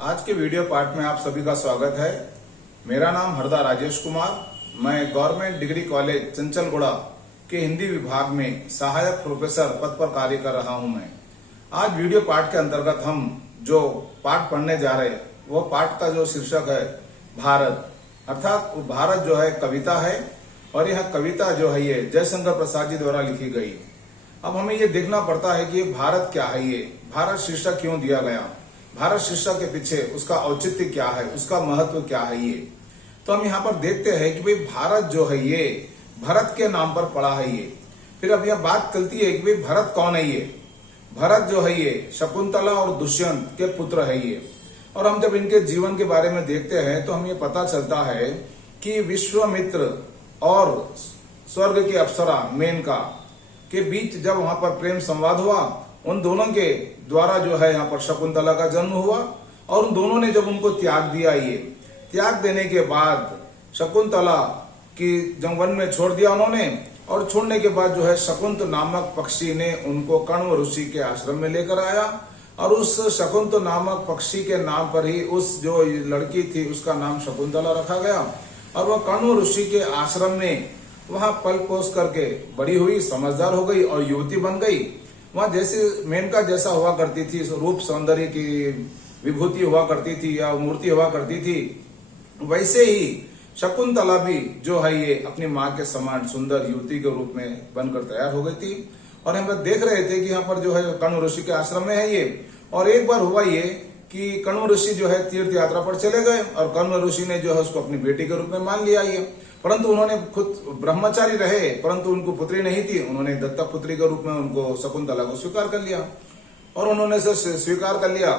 आज के video part में आप सभी का स्वागत है। मेरा नाम हरदा राजेश कुमार, मैं गवर्नमेंट डिग्री कॉलेज चंचलगुड़ा के हिंदी विभाग में सहायक प्रोफेसर पद पर कार्य कर रहा हूं। मैं आज वीडियो पार्ट के अंतर्गत हम जो पाठ पढ़ने जा रहे हैं वो पाठ का जो शीर्षक है भारत, अर्थात भारत जो है कविता है और यह कविता जो है ये जयशंकर प्रसाद जी द्वारा लिखी गई। अब हमें ये देखना पड़ता है कि भारत क्या है, ये भारत शीर्षक क्यों दिया गया, भारत शीर्षक के पीछे उसका औचित्य क्या है, उसका महत्व क्या है। ये तो हम यहाँ पर देखते हैं कि भाई भारत जो है ये भरत के नाम पर पड़ा है। ये फिर अब यह बात चलती है कि भाई भरत कौन है। ये भरत जो है ये शकुंतला और दुष्यंत के पुत्र है ये। और हम जब इनके जीवन के बारे में देखते हैं तो हमें ये पता चलता है कि विश्वामित्र और स्वर्ग की अप्सरा मेनका के बीच जब वहां पर प्रेम संवाद हुआ, उन दोनों के द्वारा जो है यहाँ पर शकुंतला का जन्म हुआ और उन दोनों ने जब उनको त्याग दिया, ये त्याग देने के बाद शकुंतला की जब वन में छोड़ दिया उन्होंने, और छोड़ने के बाद जो है शकुंत नामक पक्षी ने उनको कण्व ऋषि के आश्रम में लेकर आया और उस शकुंत नामक पक्षी के नाम पर ही उस जो लड़की थी उसका नाम शकुंतला रखा गया। और वह कण्व ऋषि के आश्रम में वहां पल पोस करके बड़ी हुई, समझदार हो गई और युवती बन गई। वहां जैसे मेनका जैसा हुआ करती थी, रूप सौंदर्य की विभूति हुआ करती थी या मूर्ति हुआ करती थी, वैसे ही शकुंतला भी जो है ये अपनी माँ के समान सुंदर युवती के रूप में बनकर तैयार हो गई थी। और हम देख रहे थे कि यहाँ पर जो है कण्व ऋषि के आश्रम में है ये। और एक बार हुआ ये कि कण्व ऋषि जो है तीर्थ यात्रा पर चले गए और कण्व ऋषि ने जो है उसको अपनी बेटी के रूप में मान लिया ये। परंतु उन्होंने खुद ब्रह्मचारी रहे, परंतु उनको पुत्री नहीं थी। उन्होंने दत्तक पुत्री के रूप में उनको शकुंतला को स्वीकार कर लिया और उन्होंने से स्वीकार कर लिया।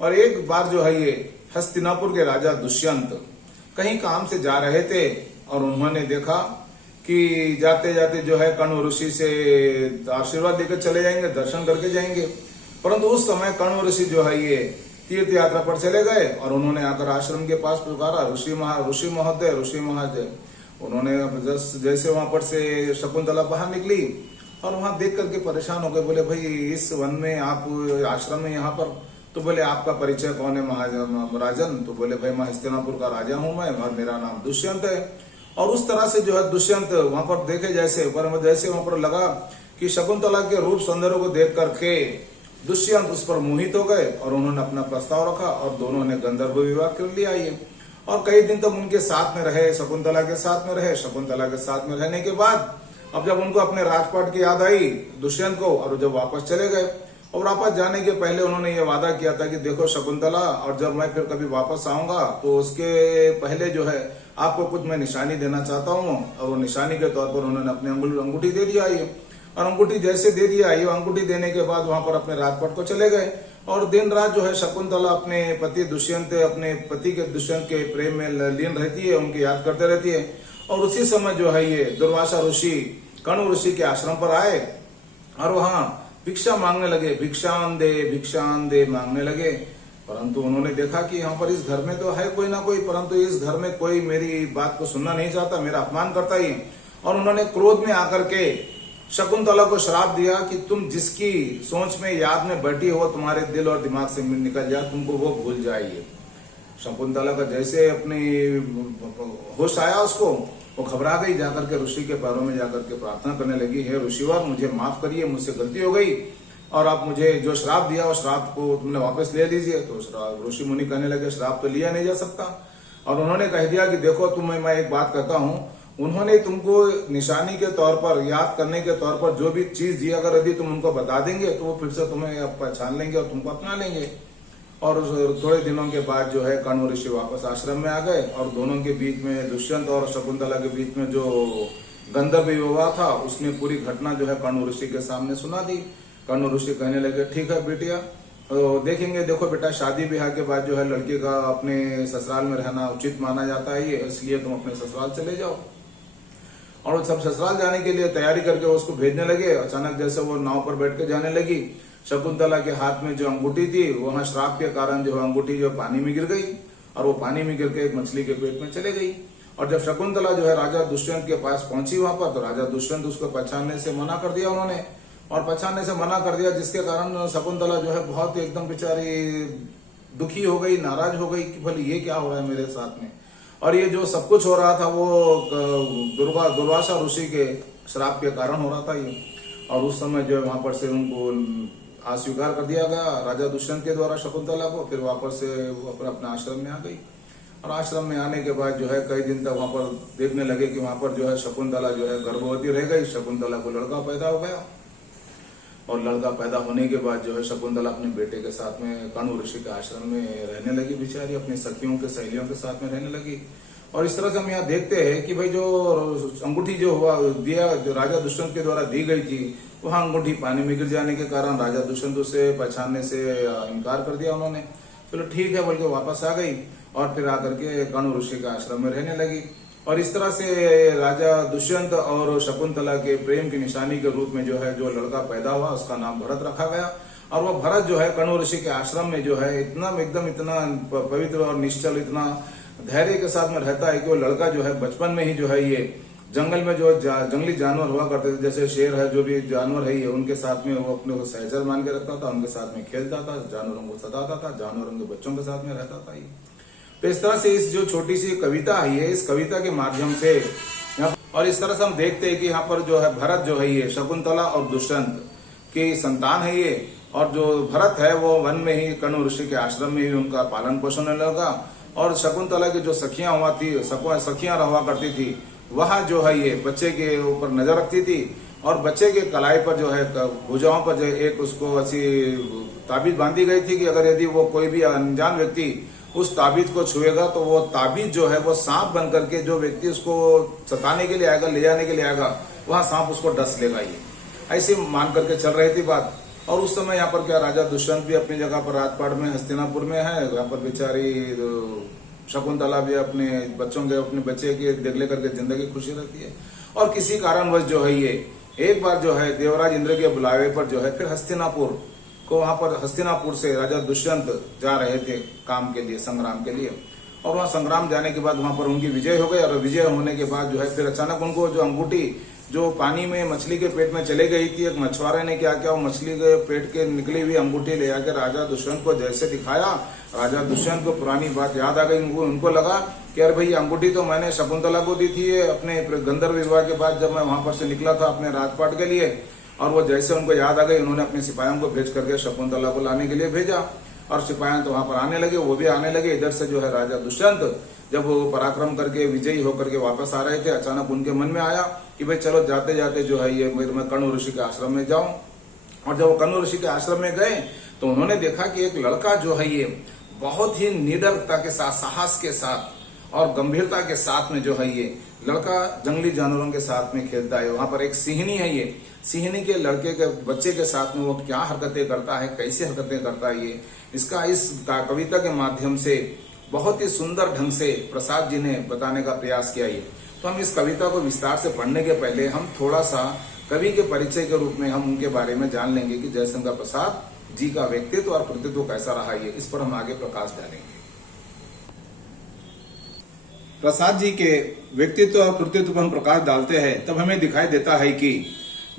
और एक बार जो है ये हस्तिनापुर के राजा दुष्यंत कहीं काम से जा रहे थे और उन्होंने देखा कि जाते जाते जो है कण्व ऋषि से आशीर्वाद लेकर चले जाएंगे, दर्शन करके जाएंगे। परंतु उस समय कण्व ऋषि जो है ये तीर्थ यात्रा पर चले गए और उन्होंने आकर आश्रम के पास पुकारा, ऋषि महादय। उन्होंने जैसे वहां पर से शकुंतला बाहर निकली और वहां देख करके परेशान हो गए, बोले भाई इस वन में आप आश्रम में यहाँ पर, तो बोले आपका परिचय कौन है राजन? तो बोले भाई मैं हस्तिनापुर का राजा हूं मैं और मेरा नाम दुष्यंत है। और उस तरह से जो है दुष्यंत वहां पर देखे जैसे वहां पर लगा कि शकुंतला के रूप सौंदर्य को देख करके दुष्यंत उस पर मोहित हो गए और उन्होंने अपना प्रस्ताव रखा और दोनों ने गंधर्व विवाह कर लिया ये। और कई दिन तक उनके साथ में रहे, शकुंतला के साथ में रहे। शकुंतला के साथ में रहने के बाद अब जब उनको अपने राजपाट की याद आई दुष्यंत को, और जब वापस चले गए और वापस जाने के पहले उन्होंने ये वादा किया था कि देखो शकुंतला, और जब मैं फिर कभी वापस आऊंगा तो उसके पहले जो है आपको कुछ मैं निशानी देना चाहता हूँ। और वो निशानी के तौर पर उन्होंने अपनी अंगूठी दे दिया ये। और अंगूठी जैसे दे दिया ये, अंगूठी देने के बाद वहां पर अपने राजपाट को चले गए और दिन रात जो है शकुंतला अपने पति दुष्यंत, अपने पति के दुष्यंत के प्रेम में लीन रहती है, उनकी याद करते रहती है। और उसी समय जो है ये दुर्वासा ऋषि कण्व ऋषि के आश्रम पर आए और वहां भिक्षा मांगने लगे, भिक्षान दे मांगने लगे। परंतु उन्होंने देखा कि यहाँ पर इस घर में तो है कोई ना कोई, परंतु इस घर में कोई मेरी बात को सुनना नहीं चाहता, मेरा अपमान करता ही। और उन्होंने क्रोध में आकर के शकुंतला को श्राप दिया कि तुम जिसकी सोच में याद में बैठी हो तुम्हारे दिल और दिमाग से निकल जाए, तुमको वो भूल जाइए। शकुंतला का जैसे अपनी होश आया उसको, वो घबरा गई, जाकर के ऋषि के पैरों में जाकर के प्रार्थना करने लगी, हे ऋषिवर मुझे माफ करिए, मुझसे गलती हो गई और आप मुझे जो श्राप दिया उस श्राप को तुमने वापस ले लीजिए। तो ऋषि मुनि कहने लगे श्राप तो लिया नहीं जा सकता। और उन्होंने कह दिया कि देखो तुम्हें मैं एक बात कहता हूँ, उन्होंने तुमको निशानी के तौर पर, याद करने के तौर पर जो भी चीज दी, अगर यदि तुम उनको बता देंगे तो वो फिर से तुम्हें पहचान लेंगे और तुमको अपना लेंगे। और थोड़े दिनों के बाद जो है कण्व ऋषि वापस आश्रम में आ गए और दोनों के बीच में, दुष्यंत और शकुंतला के बीच में जो गंधर्व विवाह था उसने पूरी घटना जो है कण्व ऋषि के सामने सुना दी। कण्व ऋषि कहने लगे ठीक है बेटिया, तो देखेंगे, देखो बेटा शादी ब्याह के बाद जो है लड़की का अपने ससुराल में रहना उचित माना जाता है ये, इसलिए तुम अपने ससुराल चले जाओ। और सब ससुराल जाने के लिए तैयारी करके उसको भेजने लगे। अचानक जैसे वो नाव पर बैठ के जाने लगी, शकुंतला के हाथ में जो अंगूठी थी वहां श्राप के कारण जो अंगूठी जो पानी में गिर गई और वो पानी में गिर के एक मछली के पेट में चले गई। और जब शकुंतला जो है राजा दुष्यंत के पास पहुंची वहां पर, तो राजा दुष्यंत उसको पहचानने से मना कर दिया उन्होंने, और पहचानने से मना कर दिया, जिसके कारण शकुंतला जो है बहुत एकदम बेचारी दुखी हो गई, नाराज हो गई कि भले ये क्या हो रहा है मेरे साथ में। और ये जो सब कुछ हो रहा था वो दुर्वासा ऋषि के श्राप के कारण हो रहा था ये। और उस समय जो है वहां पर से उनको अस्वीकार कर दिया गया राजा दुष्यंत के द्वारा शकुंतला को। फिर वापस से वो अपने आश्रम में आ गई। और आश्रम में आने के बाद जो है कई दिन तक वहां पर देखने लगे कि वहां पर जो है शकुंतला जो है गर्भवती रह गई। शकुंतला को लड़का पैदा हो गया और लड़का पैदा होने के बाद जो है शकुंतला अपने बेटे के साथ में कण्व ऋषि के आश्रम में रहने लगी बेचारी, अपनी सखियों के सहेलियों के साथ में रहने लगी। और इस तरह से हम यहाँ देखते हैं कि भाई जो अंगूठी जो हुआ दिया जो राजा दुष्यंत के द्वारा दी गई थी, वहां अंगूठी पानी में गिर जाने के कारण राजा दुष्यंत उसे पहचानने से इनकार कर दिया उन्होंने। चलो ठीक है बोल के वापस आ गई और फिर आकर के कण्व ऋषि के आश्रम में रहने लगी। और इस तरह से राजा दुष्यंत और शकुंतला के प्रेम की निशानी के रूप में जो है जो लड़का पैदा हुआ उसका नाम भरत रखा गया। और वो भरत जो है कण्व ऋषि के आश्रम में जो है इतना एकदम इतना पवित्र और निश्चल, इतना धैर्य के साथ में रहता है कि वो लड़का जो है बचपन में ही जो है ये जंगल में जो जंगली जानवर हुआ करते थे, जैसे शेर है, जो भी जानवर है ये, उनके साथ में वो अपने को सहचर मान के रखता था, उनके साथ में खेलता था, जानवरों को सताता था, जानवरों के बच्चों के साथ में रहता था ये। तो इस तरह से इस जो छोटी सी कविता आई है, इस कविता के माध्यम से और इस तरह से हम देखते हैं कि यहाँ पर जो है भरत जो है ये शकुंतला और दुष्यंत की संतान है ये। और जो भरत है वो वन में ही कण्व ऋषि के आश्रम में ही उनका पालन पोषण होने लगा। और शकुंतला की जो सखियां हुआ थी, सखियां रहा करती थी, वह जो है ये बच्चे के ऊपर नजर रखती थी और बच्चे के कलाई पर जो है भुजाओं पर जो एक उसको ऐसी ताबीज बांधी गई थी कि अगर यदि वो कोई भी अनजान व्यक्ति उस ताबीज को छुएगा तो वो ताबीज जो है वो सांप बन करके जो व्यक्ति उसको सताने के लिए आएगा, ले जाने के लिए आएगा, वहां सांप उसको डस लेगा। ये ऐसे मान करके चल रही थी बात। और उस समय यहाँ पर क्या राजा दुष्यंत भी अपनी जगह पर राजपाट में हस्तिनापुर में है, यहाँ पर बेचारी शकुंतला भी अपने बच्चे के देख ले करके जिंदगी खुशी रहती है। और किसी कारणवश जो है ये एक बार जो है देवराज इंद्र के बुलावे पर जो है फिर हस्तिनापुर को, वहां पर हस्तिनापुर से राजा दुष्यंत जा रहे थे काम के लिए, संग्राम के लिए। और वहां संग्राम जाने के बाद वहां पर उनकी विजय हो गई। और विजय होने के बाद जो है फिर अचानक उनको जो अंगूठी जो पानी में मछली के पेट में चले गई थी, एक मछुआरे ने क्या किया, वो मछली के पेट के निकली हुई अंगूठी ले आकर राजा दुष्यंत को जैसे दिखाया, राजा दुष्यंत को पुरानी बात याद आ गई। उनको लगा कि अरे भाई अंगूठी तो मैंने शकुंतला को दी थी अपने गंधर्व विवाह के बाद, जब मैं वहां पर से निकला था अपने राजपाट के लिए। और वो जैसे उनको याद आ गई, उन्होंने अपने सिपाहियों को भेज करके शकुंतला को लाने के लिए भेजा। और सिपाही तो वहां पर आने लगे, वो भी आने लगे। इधर से जो है राजा दुष्यंत जब वो पराक्रम करके विजयी होकर के वापस आ रहे थे, अचानक उनके मन में आया कि भाई चलो जाते जाते जो है ये मैं कण्व ऋषि के आश्रम में जाऊं। और जब वो कण्व ऋषि के आश्रम में गए तो उन्होंने देखा कि एक लड़का जो है ये बहुत ही निडरता के साथ, साहस के साथ और गंभीरता के साथ में जो है ये लड़का जंगली जानवरों के साथ में खेलता है। वहां पर एक सिंहनी है, ये सिंहनी के लड़के के बच्चे के साथ में वो क्या हरकतें करता है, कैसे हरकतें करता है, ये इसका इस कविता के माध्यम से बहुत ही सुंदर ढंग से प्रसाद जी ने बताने का प्रयास किया। ये तो हम इस कविता को विस्तार से पढ़ने के पहले हम थोड़ा सा कवि के परिचय के रूप में हम उनके बारे में जान लेंगे कि जयशंकर प्रसाद जी का व्यक्तित्व और कृतित्व कैसा रहा। ये इस पर हम आगे प्रकाश डालेंगे। प्रसाद जी के व्यक्तित्व और कृतित्व पर हम प्रकाश डालते हैं तब हमें दिखाई देता है कि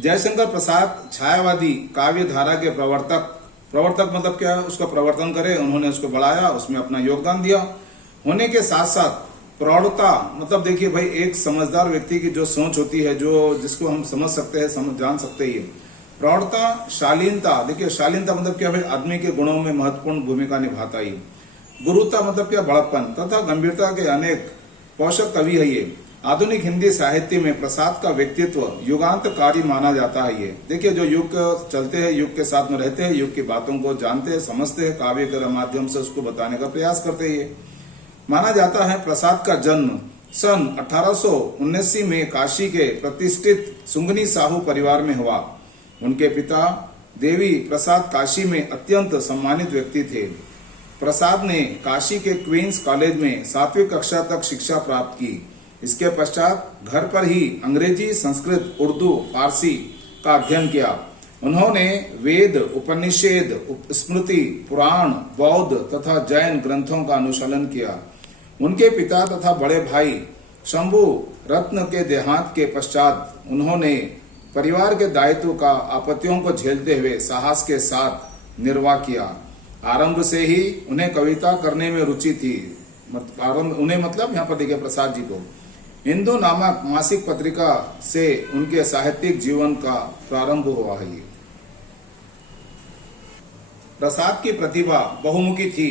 जयशंकर प्रसाद छायावादी काव्य धारा के प्रवर्तक मतलब क्या, उसका प्रवर्तन करे, उन्होंने उसको बढ़ाया, उसमें अपना योगदान दिया। होने के साथ साथ प्रौढ़ता मतलब देखिए भाई एक समझदार व्यक्ति की जो सोच होती है, जो जिसको हम समझ सकते हैं, जान सकते हैं। प्रौढ़ता, शालीनता, देखिए शालीनता मतलब क्या भाई आदमी के गुणों में महत्वपूर्ण भूमिका निभाता है। गुरुता मतलब क्या, बड़प्पन तथा गंभीरता के अनेक पोषक कवि है ये। आधुनिक हिंदी साहित्य में प्रसाद का व्यक्तित्व युगांतकारी माना जाता है। ये देखिए जो युग चलते हैं, युग के साथ में रहते हैं, युग की बातों को जानते हैं, समझते हैं, काव्य के माध्यम से उसको बताने का प्रयास करते हैं। माना जाता है प्रसाद का जन्म सन 1879 में काशी के प्रतिष्ठित सुंगनी साहू परिवार में हुआ। उनके पिता देवी प्रसाद काशी में अत्यंत सम्मानित व्यक्ति थे। प्रसाद ने काशी के क्वींस कॉलेज में 7वीं कक्षा तक शिक्षा प्राप्त की। इसके पश्चात घर पर ही अंग्रेजी, संस्कृत, उर्दू, फारसी का अध्ययन किया। उन्होंने वेद, उपनिषद, स्मृति, पुराण, बौद्ध तथा जैन ग्रंथों का अनुशीलन किया। उनके पिता तथा बड़े भाई शंभु रत्न के देहांत के पश्चात उन्होंने परिवार के दायित्व का आपत्तियों को झेलते हुए साहस के साथ निर्वाह किया। आरंभ से ही उन्हें कविता करने में रुचि थी। उन्हें मतलब यहाँ पर देखिए प्रसाद जी को हिंदू नामक मासिक पत्रिका से उनके साहित्यिक जीवन का प्रारंभ हुआ है। प्रसाद की प्रतिभा बहुमुखी थी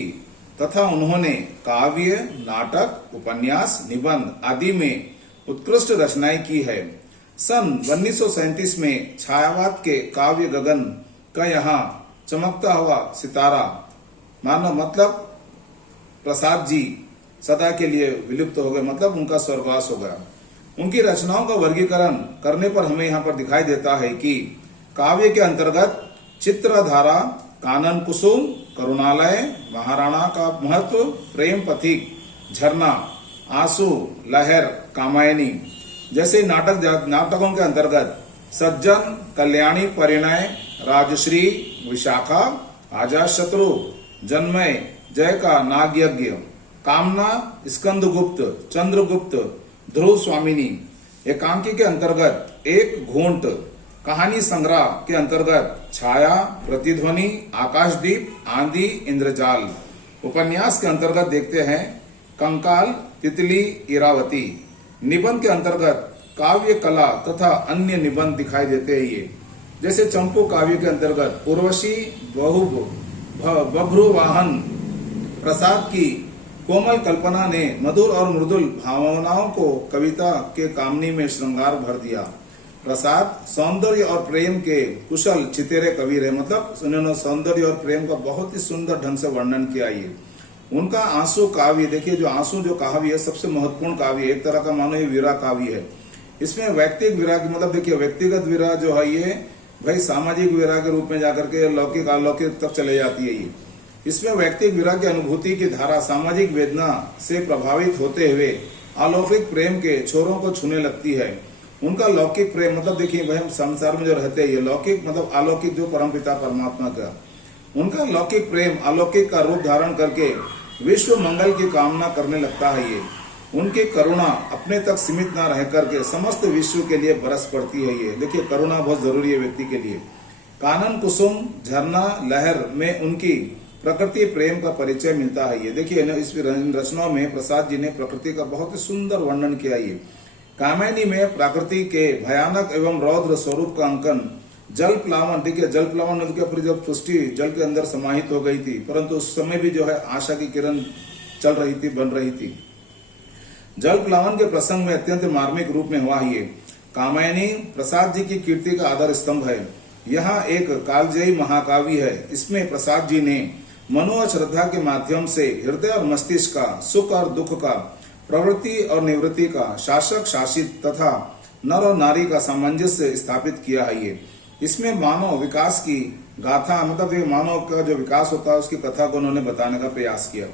तथा उन्होंने काव्य, नाटक, उपन्यास, निबंध आदि में उत्कृष्ट रचनाएं की है। सन 1937 में छायावाद के काव्य गगन का यहाँ चमकता हुआ सितारा मानो मतलब प्रसाद जी सदा के लिए विलुप्त हो गए, मतलब उनका स्वर्गवास हो गया। उनकी रचनाओं का वर्गीकरण करने पर हमें यहाँ पर दिखाई देता है कि काव्य के अंतर्गत चित्रधारा, कानन कुसुम, करुणालय, महाराणा का महत्व, प्रेम पथिक, झरना, आंसू, लहर, कामायनी जैसे नाटकों के अंतर्गत सज्जन, कल्याणी, परिणय, राजश्री, विशाखा, अजातशत्रु, जन्मय, जय का नागयज्ञ, कामना, स्कंदगुप्त, चंद्रगुप्त, ध्रुव स्वामिनी, एकांकी के अंतर्गत एक घूंट, कहानी संग्रह के अंतर्गत छाया, प्रतिध्वनि, आकाशदीप, आंधी, इंद्रजाल, उपन्यास के अंतर्गत देखते हैं कंकाल, तितली, इरावती, निबंध के अंतर्गत काव्य कला तथा अन्य निबंध दिखाई देते हैं। ये जैसे चंपू काव्य के अंतर्गत उर्वशी, बभ्रुवाहन। प्रसाद की कोमल कल्पना ने मधुर और मृदुल भावनाओं को कविता के कामनी में श्रृंगार भर दिया। प्रसाद सौंदर्य और प्रेम के कुशल चितेरे कवि रहे, मतलब उन्होंने सौंदर्य और प्रेम का बहुत ही सुंदर ढंग से वर्णन किया। ये उनका आंसू काव्य देखिए, जो आंसू जो काव्य है सबसे महत्वपूर्ण काव्य है, एक तरह का मानो ये विरह काव्य है। इसमें व्यक्तिगत विरह की मतलब देखिए व्यक्तिगत विरह जो है ये भाई सामाजिक विरह के रूप में जाकर के लौकिक अलौकिक तक चले जाती है। ये इसमें व्यक्तिगत विरह की अनुभूति की धारा सामाजिक वेदना से प्रभावित होते हुए अलौकिक प्रेम के छोरों को छूने लगती है। उनका लौकिक प्रेम मतलब देखिए भाई हम संसार में जो रहते हैं, ये लौकिक मतलब अलौकिक जो परमपिता परमात्मा का, उनका लौकिक प्रेम अलौकिक का रूप धारण करके विश्व मंगल की कामना करने लगता है। ये उनकी करुणा अपने तक सीमित न रह करके समस्त विश्व के लिए बरस पड़ती है। ये देखिए करुणा बहुत जरूरी है व्यक्ति के लिए। कानन कुसुम, झरना, लहर में उनकी प्रकृति प्रेम का परिचय मिलता है। ये देखिए इस रचनाओं में प्रसाद जी ने प्रकृति का बहुत ही सुंदर वर्णन किया। ये कामिनी में प्रकृति के भयानक एवं रौद्र स्वरूप का अंकन, जल प्लावन, देखिए जल प्लावन नदी के ऊपर जब सृष्टि जल के अंदर समाहित हो गई थी, परंतु उस समय भी जो है आशा की किरण चल रही थी, बन रही थी। जल प्लावन के प्रसंग में अत्यंत मार्मिक रूप में हुआ। ये कामायनी प्रसाद जी की कीर्ति का आधार स्तंभ है। यहाँ एक कालजयी महाकाव्य है। इसमें प्रसाद जी ने मनो और श्रद्धा के माध्यम से हृदय और मस्तिष्क का, सुख और दुख का, प्रवृत्ति और निवृत्ति का, शासक शासित तथा नर और नारी का सामंजस्य स्थापित किया है। ये इसमें मानव विकास की गाथा, मतलब मानव का जो विकास होता है उसकी कथा को उन्होंने बताने का प्रयास किया।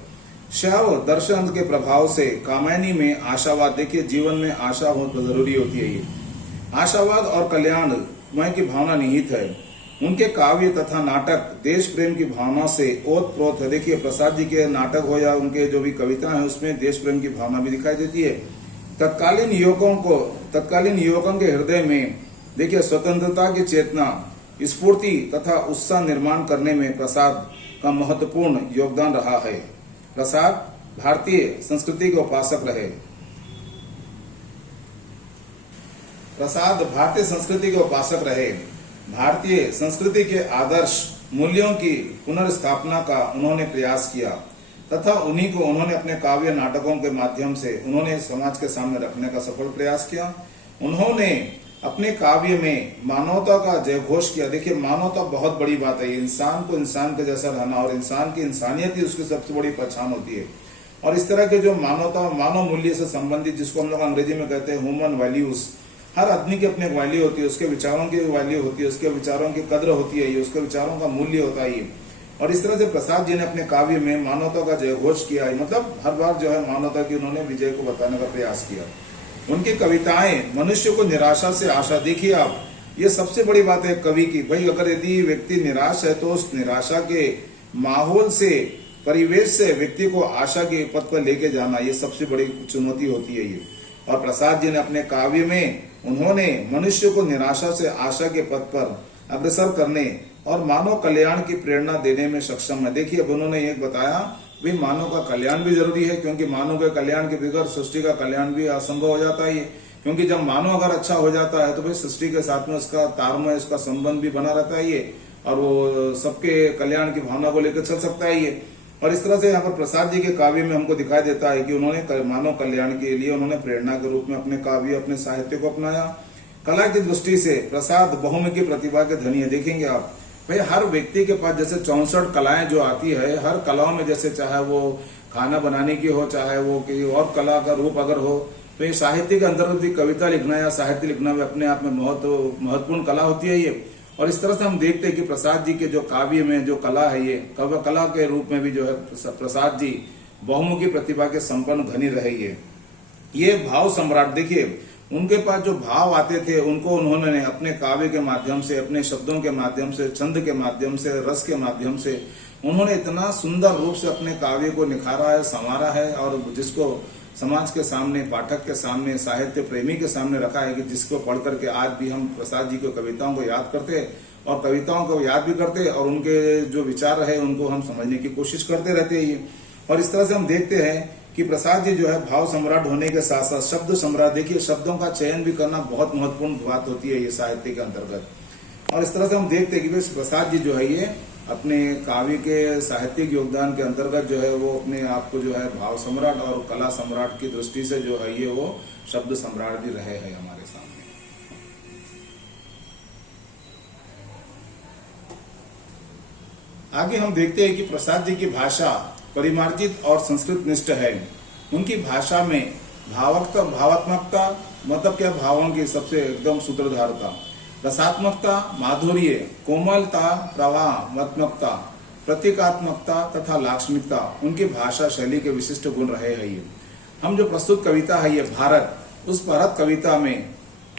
शैव दर्शन के प्रभाव से कामायनी में आशावाद, देखिए जीवन में आशा बहुत जरूरी होती है। ये आशावाद और कल्याणमय की भावना निहित है। उनके काव्य तथा नाटक देश प्रेम की भावना से ओतप्रोत है। देखिए प्रसाद जी के नाटक हो या उनके जो भी कविता है उसमें देश प्रेम की भावना भी दिखाई देती है। तत्कालीन युवकों के हृदय में देखिए स्वतंत्रता की चेतना, स्फूर्ति तथा उत्साह निर्माण करने में प्रसाद का महत्वपूर्ण योगदान रहा है। प्रसाद भारतीय संस्कृति के उपासक रहे। प्रसाद भारतीय संस्कृति के उपासक रहे। भारतीय संस्कृति के आदर्श मूल्यों की पुनर्स्थापना का उन्होंने प्रयास किया तथा उन्हीं को उन्होंने अपने काव्य नाटकों के माध्यम से उन्होंने समाज के सामने रखने का सफल प्रयास किया। उन्होंने अपने काव्य में मानवता का जयघोष किया। देखिए मानवता बहुत बड़ी बात है। इंसान को इंसान के जैसा रहना और इंसान की इंसानियत ही उसकी सबसे बड़ी पहचान होती है। और इस तरह के जो मानवता, मानव मूल्य से संबंधित, जिसको हम लोग अंग्रेजी में कहते हैं ह्यूमन वैल्यूज, हर आदमी की अपनी वैल्यू होती है, उसके विचारों की वैल्यू होती है, उसके विचारों की कद्र होती है, उसके विचारों का मूल्य होता है। और इस तरह से प्रसाद जी ने अपने काव्य में मानवता का जयघोष किया है, मतलब हर बार जो है मानवता की उन्होंने विजय को बताने का प्रयास किया। उनकी कविताएं मनुष्य को निराशा से आशा, देखिए आप ये सबसे बड़ी बात है कवि की। भाई अगर यदि व्यक्ति निराश है तो उस निराशा के माहौल से, परिवेश से व्यक्ति को आशा के पथ पर लेके जाना, ये सबसे बड़ी चुनौती होती है। ये और प्रसाद जी ने अपने काव्य में उन्होंने मनुष्य को निराशा से आशा के पथ पर अग्रसर करने और मानव कल्याण की प्रेरणा देने में सक्षम है। देखिए अब उन्होंने ये बताया भी मानव का कल्याण भी जरूरी है, क्योंकि मानव के कल्याण के बगैर सृष्टि का कल्याण भी असंभव हो जाता है। क्योंकि जब मानव अगर अच्छा हो जाता है तो भाई सृष्टि के साथ में उसका तारमय, उसका संबंध भी बना रहता है ये, और वो सबके कल्याण की भावना को लेकर चल सकता है ये। और इस तरह से यहाँ पर प्रसाद जी के काव्य में हमको दिखाई देता है कि उन्होंने मानव कल्याण के लिए उन्होंने प्रेरणा के रूप में अपने काव्य, अपने साहित्य को अपनाया। कला की दृष्टि से प्रसाद बहुमुखी प्रतिभा के धनी है। देखेंगे आप भाई हर व्यक्ति के पास जैसे 64 कलाएं जो आती है, हर कलाओं में जैसे चाहे वो खाना बनाने की हो, चाहे वो किसी और कला का रूप अगर हो, तो ये साहित्य के अंतर्गत भी कविता लिखना या साहित्य लिखना भी अपने आप में महत्वपूर्ण कला होती है ये। और इस तरह से हम देखते हैं कि प्रसाद जी के जो काव्य में जो कला है ये कला के रूप में भी जो है प्रसाद जी बहुमुखी प्रतिभा के संपन्न धनी रहे। ये भाव सम्राट, देखिए उनके पास जो भाव आते थे उनको उन्होंने अपने काव्य के माध्यम से, अपने शब्दों के माध्यम से, छंद के माध्यम से, रस के माध्यम से उन्होंने इतना सुंदर रूप से अपने काव्य को निखारा है, संवारा है, और जिसको समाज के सामने, पाठक के सामने, साहित्य प्रेमी के सामने रखा है कि जिसको पढ़ करके आज भी हम प्रसाद जी की कविताओं को याद करते और कविताओं को याद भी करते और उनके जो विचार रहे उनको हम समझने की कोशिश करते रहते हैं। और इस तरह से हम देखते हैं कि प्रसाद जी जो है भाव सम्राट होने के साथ साथ शब्द सम्राट, देखिए शब्दों का चयन भी करना बहुत महत्वपूर्ण बात होती है ये साहित्य के अंतर्गत। और इस तरह से हम देखते हैं कि प्रसाद जी जो है ये अपने काव्य के साहित्यिक योगदान के अंतर्गत जो है वो अपने आप को जो है भाव सम्राट और कला सम्राट की दृष्टि से जो है ये वो शब्द सम्राट भी रहे हैं हमारे सामने। आगे हम देखते हैं कि प्रसाद जी की भाषा परिमार्जित और संस्कृत निष्ठ है। उनकी भाषा में भावात्मकता मतलब क्या, भावों की सबसे एकदम सूत्रधारता, रसात्मकता, माधुर्य, कोमलता, प्रवाहात्मकता, प्रतीकात्मकता तथा लाक्षणिकता उनकी भाषा शैली के विशिष्ट गुण रहे हैं। ये हम जो प्रस्तुत कविता है ये भारत, उस भारत कविता में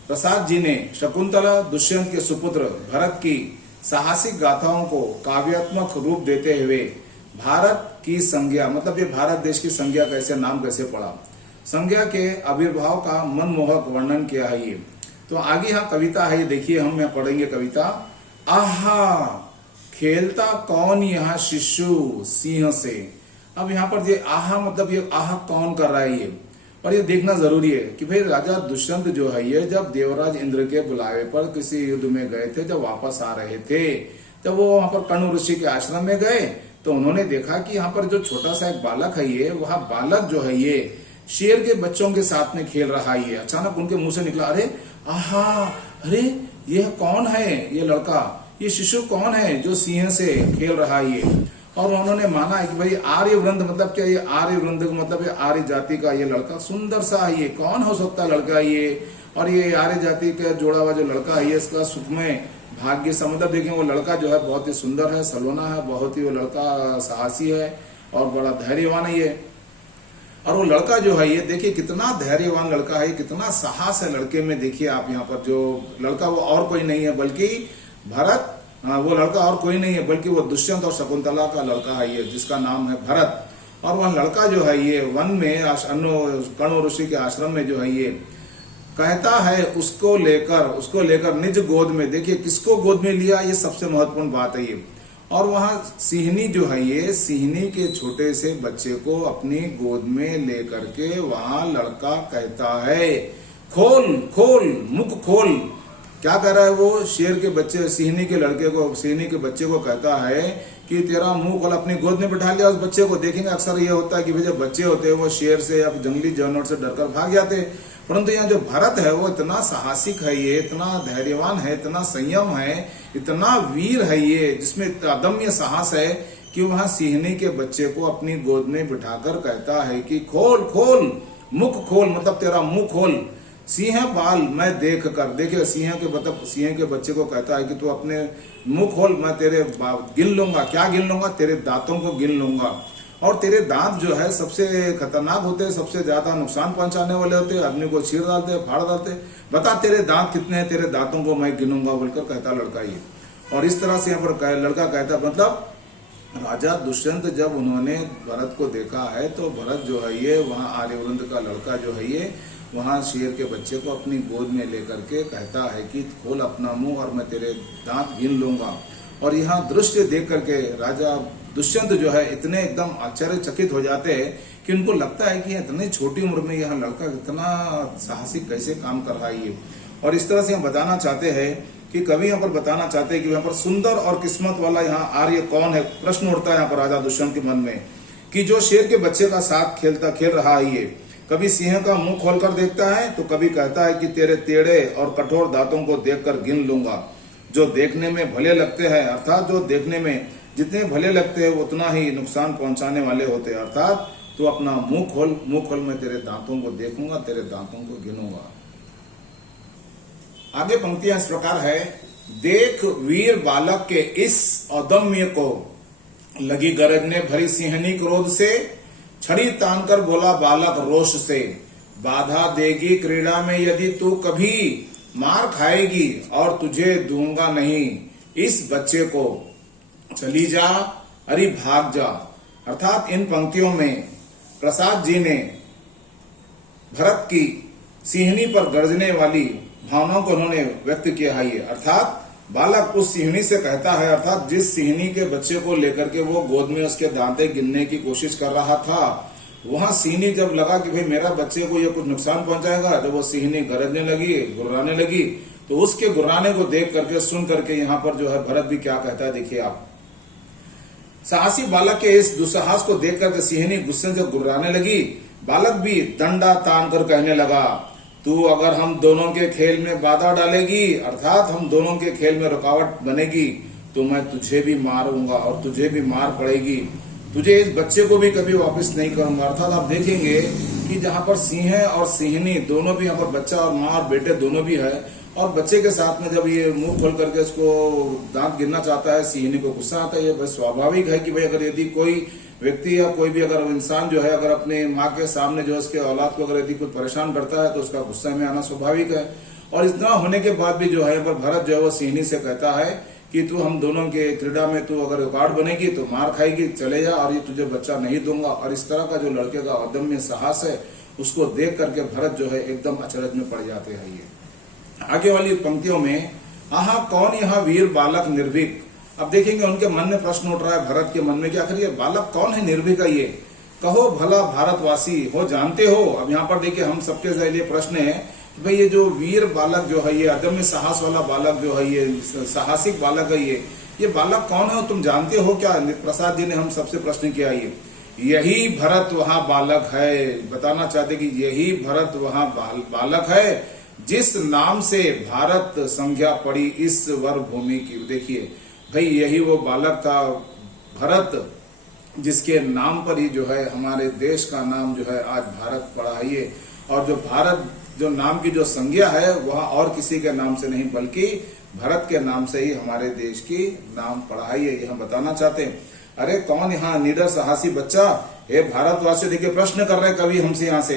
प्रसाद जी ने शकुंतला दुष्यंत के सुपुत्र भरत की साहसिक गाथाओं को काव्यात्मक रूप देते हुए भारत की संज्ञा, मतलब ये भारत देश की संज्ञा कैसे, नाम कैसे पड़ा, संज्ञा के आविर्भाव का मनमोहक वर्णन किया है ये। तो आगे यहाँ कविता है, देखिए हम यहाँ पढ़ेंगे कविता। आहा खेलता कौन यहाँ शिशु सिंह से। अब यहाँ पर ये आहा मतलब ये आहा कौन कर रहा है ये, और ये देखना जरूरी है कि भाई राजा दुष्यंत जो है ये जब देवराज इंद्र के बुलावे पर किसी युद्ध में गए थे, जब वापस आ रहे थे, जब वो वहां पर कण्व ऋषि के आश्रम में गए तो उन्होंने देखा कि यहाँ पर जो छोटा सा एक बालक है ये, वह बालक जो है ये शेर के बच्चों के साथ में खेल रहा है। अचानक उनके मुंह से निकला, अरे आहा, अरे ये कौन है, ये लड़का, ये शिशु कौन है जो सिंह से खेल रहा है ये। और उन्होंने माना है कि भाई आर्य वृंद मतलब क्या, ये आर्य वृंद मतलब ये आर्य जाति का ये लड़का सुंदर सा है, ये कौन हो सकता लड़का ये, और ये आर्य जाति का जोड़ा हुआ जो लड़का है ये इसका सुखमय भाग्य सा, मतलब देखें वो लड़का जो है बहुत ही सुंदर है, सलोना है, बहुत ही वो लड़का साहसी है और बड़ा धैर्यवान है ये। और वो लड़का जो है ये देखिए कितना धैर्यवान लड़का है, कितना साहस है लड़के में। देखिए आप यहाँ पर जो लड़का वो और कोई नहीं है बल्कि भरत, वो लड़का और कोई नहीं है बल्कि वो दुष्यंत और शकुंतला का लड़का है ये, जिसका नाम है भरत। और वह लड़का जो है ये वन में कण्व ऋषि के आश्रम में जो है ये कहता है उसको लेकर निज गोद में, देखिए किसको गोद में लिया, ये सबसे महत्वपूर्ण बात है ये। और वहां सिहनी जो है ये सिहनी के छोटे से बच्चे को अपनी गोद में लेकर के वहां लड़का कहता है खोल खोल मुख खोल। क्या कह रहा है वो, शेर के बच्चे सिहनी के बच्चे को कहता है कि तेरा मुंह खोल, अपनी गोद में बिठा लिया उस बच्चे को। देखेंगे अक्सर ये होता है कि भाई जब बच्चे होते हैं वो शेर से या जंगली जानवर से डरकर भाग जाते, परंतु यहाँ जो भरत है वो इतना साहसिक है, ये इतना धैर्यवान है, इतना संयम है, इतना वीर है ये, जिसमें अदम्य साहस है कि वहां सिहनी के बच्चे को अपनी गोद में बिठाकर कहता है कि खोल खोल मुख खोल, मतलब तेरा मुंह खोल। सिंह बाल मैं देख कर, देखिए सिंह के बच्चे को कहता है कि तू अपने मुंह खोल, मैं तेरे गिन लूंगा। क्या गिन लूंगा, तेरे दांतों को गिन लूंगा। और तेरे दांत जो है सबसे खतरनाक होते हैं, सबसे ज्यादा नुकसान पहुंचाने वाले होते हैं, आदमी को चीर डालते हैं, फाड़ डालते हैं। बता तेरे दांत कितने हैं, तेरे दांतों को मैं गिनूंगा बोलकर कहता लड़का ये। और इस तरह से यहाँ पर लड़का कहता, मतलब राजा दुष्यंत जब उन्होंने भरत को देखा है तो भरत जो है ये वहां आर्यवृंद का लड़का जो है ये वहां शेर के बच्चे को अपनी गोद में लेकर के कहता है कि खोल अपना मुंह और मैं तेरे दांत गिन लूंगा। और यहाँ दृश्य देख करके राजा दुष्यंत जो है इतने एकदम आश्चर्यचकित हो जाते हैं कि उनको लगता है कि इतनी छोटी उम्र में यह लड़का इतना साहसिक कैसे काम कर रहा है ये। और इस तरह से हम बताना चाहते हैं कि कवि यहाँ पर बताना चाहते हैं कि यहाँ पर सुंदर और किस्मत वाला यहाँ आर्य कौन है, प्रश्न उठता है यहाँ पर राजा दुष्यंत के मन में कि जो शेर के बच्चे का साथ खेल रहा है ये। कभी सिंह का मुंह खोलकर देखता है तो कभी कहता है कि तेरे टेढ़े और कठोर दांतों को देखकर गिन लूंगा, जो देखने में भले लगते हैं, अर्थात जो देखने में जितने भले लगते हैं उतना ही नुकसान पहुंचाने वाले होते हैं, अर्थात तू अपना मुंह खोल, मैं तेरे दांतों को देखूंगा, तेरे दांतों को गिनूंगा। आगे पंक्तियां इस प्रकार है, देख वीर बालक के इस अदम्य को, लगी गरजने भरी सिंहनी क्रोध से, छड़ी तानकर बोला बालक रोष से, बाधा देगी क्रीड़ा में यदि तू कभी, मार खाएगी और तुझे दूंगा नहीं, इस बच्चे को चली जा अरे भाग जा। अर्थात इन पंक्तियों में प्रसाद जी ने भरत की सिंहनी पर गरजने वाली भावनाओं को उन्होंने व्यक्त किया है। अर्थात बालक उस सिंहनी से कहता है, अर्थात जिस सिंहनी के बच्चे को लेकर के वो गोद में उसके दांते गिनने की कोशिश कर रहा था, वहां सिंहनी जब लगा कि भाई मेरा बच्चे को ये कुछ नुकसान पहुंचाएगा, जब वो सिंहनी गरजने लगी, गुर्राने लगी, तो उसके गुर्राने को देख करके सुन करके यहाँ पर जो है भरत भी क्या कहता है, देखिए आप। साहसी बालक के इस दुस्साहस को देख करके सिंहनी गुस्से से गुर्राने लगी। बालक भी डंडा तान कर कहने लगा, तू अगर हम दोनों के खेल में बाधा डालेगी, अर्थात हम दोनों के खेल में रुकावट बनेगी, तो मैं तुझे भी मारूंगा और तुझे भी मार पड़ेगी, तुझे इस बच्चे को भी कभी वापस नहीं करूंगा। अर्थात आप देखेंगे कि जहां पर सिंह और सिंहनी दोनों भी, यहाँ पर बच्चा और माँ और बेटे दोनों भी है, और बच्चे के साथ में जब ये मुंह खोल करके उसको दांत गिनना चाहता है, सिंहनी को गुस्सा आता है। ये बस स्वाभाविक है कि भाई अगर यदि कोई व्यक्ति या कोई भी अगर इंसान जो है अगर अपने माँ के सामने जो उसके औलाद को अगर यदि कुछ परेशान करता है तो उसका गुस्सा में आना स्वाभाविक है। और इतना होने के बाद भी जो है पर भरत जो है वो सिंहनी से कहता है कि तू हम दोनों के क्रीड़ा में तू अगर रिकॉर्ड बनेगी तो मार खाएगी, चले जा और ये तुझे बच्चा नहीं दूंगा। और इस तरह का जो लड़के का अदम्य साहस है उसको देख करके भरत जो है एकदम अचरज में पड़ जाते हैं। ये आगे वाली पंक्तियों में, आहा कौन यहाँ वीर बालक निर्भीक। अब देखेंगे उनके मन में प्रश्न उठ रहा है भरत के मन में कि आखिर ये बालक कौन है निर्भीक है ये, कहो भला भारतवासी हो जानते हो। अब यहाँ पर देखिए हम सबके लिए प्रश्न है कि भाई ये जो वीर बालक जो है, ये अदम्य साहस वाला बालक जो है, ये साहसिक बालक है, ये बालक कौन है तुम जानते हो क्या। प्रसाद जी ने हम सबसे प्रश्न किया, ये यही भरत वहाँ बालक है। बताना चाहते कि यही भरत वहाँ बालक है जिस नाम से भारत संज्ञा पड़ी इस वर भूमि की। देखिए भाई यही वो बालक था भरत जिसके नाम पर ही जो है हमारे देश का नाम जो है आज भारत पड़ा है। ये और जो भारत जो नाम की जो संज्ञा है वह और किसी के नाम से नहीं बल्कि भरत के नाम से ही हमारे देश की नाम पड़ा है। ये हम बताना चाहते हैं। अरे कौन यहाँ निडर साहसी बच्चा, हे भारतवासियों, देखिए प्रश्न कर रहे कवि हमसे यहाँ से,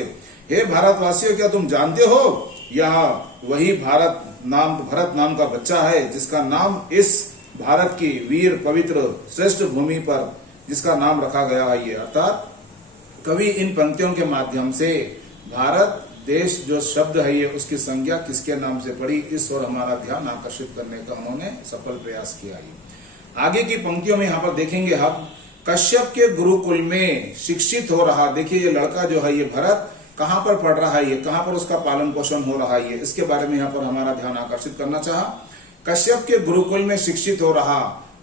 हे भारतवासियों क्या तुम जानते हो यह वही भरत नाम का बच्चा है जिसका नाम इस भारत की वीर पवित्र श्रेष्ठ भूमि पर जिसका नाम रखा गया है। ये अर्थात कवि इन पंक्तियों के माध्यम से भारत देश जो शब्द है ये उसकी संज्ञा किसके नाम से पड़ी इस और हमारा ध्यान आकर्षित करने का उन्होंने सफल प्रयास किया है। आगे की पंक्तियों में यहाँ पर देखेंगे हम, कश्यप के गुरुकुल में शिक्षित हो रहा। देखिए ये लड़का जो है ये भरत कहाँ पर पढ़ रहा है, ये कहाँ पर उसका पालन पोषण हो रहा है, इसके बारे में यहाँ पर हमारा ध्यान आकर्षित करना चाहा। कश्यप के गुरुकुल में शिक्षित हो रहा,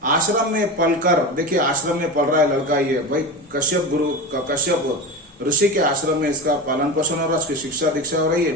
आश्रम में पलकर। देखिए आश्रम में पढ़ रहा है लड़का ये, भाई कश्यप ऋषि के आश्रम में इसका पालन पोषण हो रहा है, उसकी शिक्षा दीक्षा हो रही है।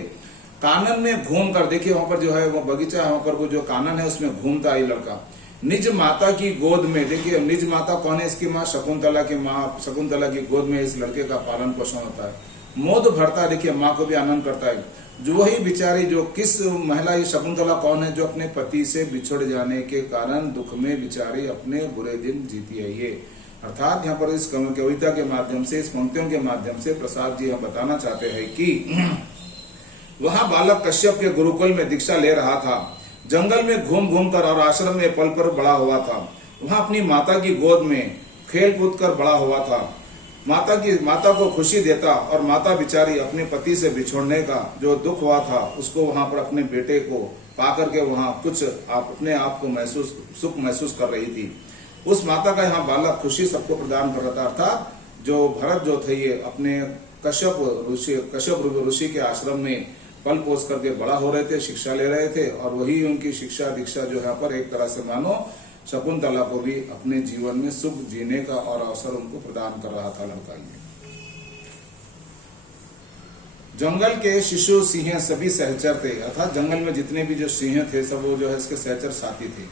कानन में घूम कर, देखिए वहां पर जो है वो बगीचा है, वहां पर वो जो कानन है उसमें घूमता है लड़का। निज माता की गोद में, देखिए निज माता कौन है इसकी माँ, शकुंतला की माँ, शकुंतला की गोद में इस लड़के का पालन पोषण होता है। मोद भरता है, देखिए माँ को भी आनंद करता है। जो वही बिचारी जो किस महिला, ये शकुंतला कौन है, जो अपने पति से बिछड़ जाने के कारण दुख में बिचारी अपने बुरे दिन जीती है। ये अर्थात यहाँ पर इस कविता के माध्यम से, इस पंक्तियों के माध्यम से प्रसाद जी हम बताना चाहते हैं कि वहां बालक कश्यप के गुरुकुल में दीक्षा ले रहा था, जंगल में घूम घूम कर और आश्रम में पल पर बड़ा हुआ था। वहां अपनी माता की गोद में खेल कूद कर बड़ा हुआ था। माता को खुशी देता और माता बेचारी अपने पति से बिछोड़ने का जो दुख हुआ था उसको वहां पर अपने बेटे को पाकर के वहां कुछ अपने आप को सुख महसूस कर रही थी। उस माता का यहाँ बालक खुशी सबको प्रदान कर रहा था। जो भरत जो थे ये अपने कश्यप ऋषि के आश्रम में पल पोस करके बड़ा हो रहे थे, शिक्षा ले रहे थे, और वही उनकी शिक्षा दीक्षा जो है पर एक तरह से मानो शकुंतला को भी अपने जीवन में सुख जीने का और अवसर उनको प्रदान कर रहा था लड़का ये। जंगल के शिशु सिंह सभी सहचर थे, अर्थात जंगल में जितने भी जो सिंह थे सब वो जो है इसके सहचर साथी थे।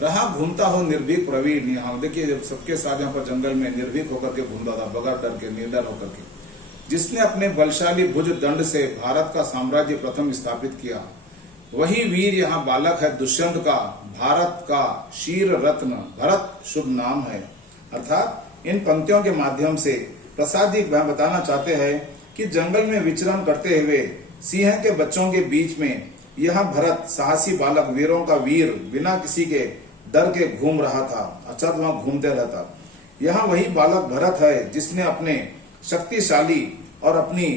रहा घूमता हो निर्भीक प्रवीण, यहाँ देखिए जब सबके साथ यहाँ पर जंगल में निर्भीक होकर के घूमता था, बगैर डर के, निडर होकर के, जिसने अपने बलशाली भुज दंड से भारत का साम्राज्य प्रथम स्थापित किया, वही वीर यहाँ बालक है दुष्यंत का, भारत का शीर रत्न, भरत शुभ नाम है। अर्थात इन पंक्तियों के माध्यम से प्रसाद जी बताना चाहते हैं कि जंगल में विचरण करते हुए सिंह के बच्चों के बीच में यह भरत साहसी बालक, वीरों का वीर, बिना किसी के डर के घूम रहा था, अचर वहां घूमते रहता। यहाँ वही बालक भरत है जिसने अपने शक्तिशाली और अपनी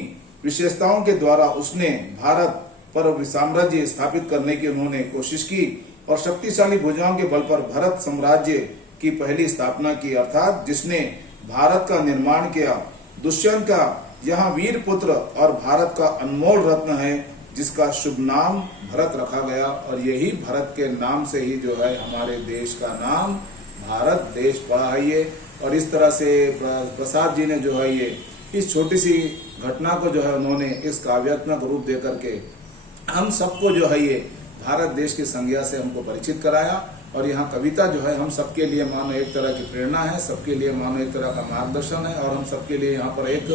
विशेषताओं के द्वारा उसने भारत पर साम्राज्य स्थापित करने की उन्होंने कोशिश की और शक्तिशाली भुजाओं के बल पर भारत साम्राज्य की पहली स्थापना की, अर्थात जिसने भारत का निर्माण किया। दुष्यंत का यह वीर पुत्र और भारत का अनमोल रत्न है जिसका शुभ नाम भरत रखा गया, और यही भरत के नाम से ही जो है हमारे देश का नाम भारत देश पड़ा है ये। और इस तरह से प्रसाद जी ने जो है ये इस छोटी सी घटना को जो है उन्होंने इस काव्यात्मक रूप दे करके हम सबको जो है ये भारत देश की संज्ञा से हमको परिचित कराया। और यहाँ कविता जो है हम सबके लिए मानो एक तरह की प्रेरणा है, सबके लिए मानो एक तरह का मार्गदर्शन है, और हम सबके लिए यहाँ पर एक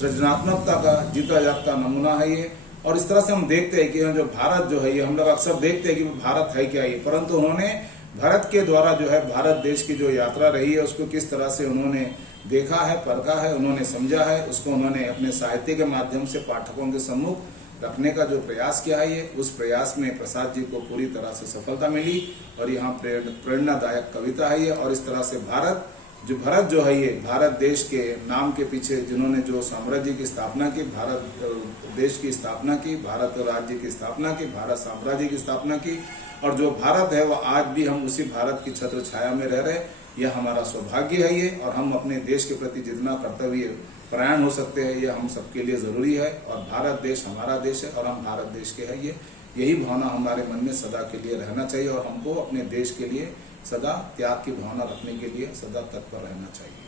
सृजनात्मकता का जीता जागता नमूना है ये। और इस तरह से हम देखते हैं कि जो भारत जो है ये हम लोग अक्सर देखते हैं कि भारत है क्या ये, परंतु उन्होंने भारत के द्वारा जो है भारत देश की जो यात्रा रही है उसको किस तरह से उन्होंने देखा है, परखा है, उन्होंने समझा है, उसको उन्होंने अपने साहित्य के माध्यम से पाठकों के सम्मुख रखने का जो प्रयास किया है ये, उस प्रयास में प्रसाद जी को पूरी तरह से सफलता मिली। और यहाँ प्रेरणादायक कविता है ये। और इस तरह से भरत जो है ये भारत देश के नाम के पीछे जिन्होंने जो साम्राज्य की स्थापना की, भारत देश की स्थापना की, भारत राज्य की स्थापना की, भारत साम्राज्य की स्थापना की, और जो भारत है वह आज भी हम उसी भारत की छत्र छाया में रह रहे, यह हमारा सौभाग्य है ये। और हम अपने देश के प्रति जितना कर्तव्य परायण हो सकते हैं ये हम सबके लिए जरूरी है। और भारत देश हमारा देश है और हम भारत देश के हैं ये, यही भावना हमारे मन में सदा के लिए रहना चाहिए, और हमको अपने देश के लिए सदा त्याग की भावना रखने के लिए सदा तत्पर रहना चाहिए।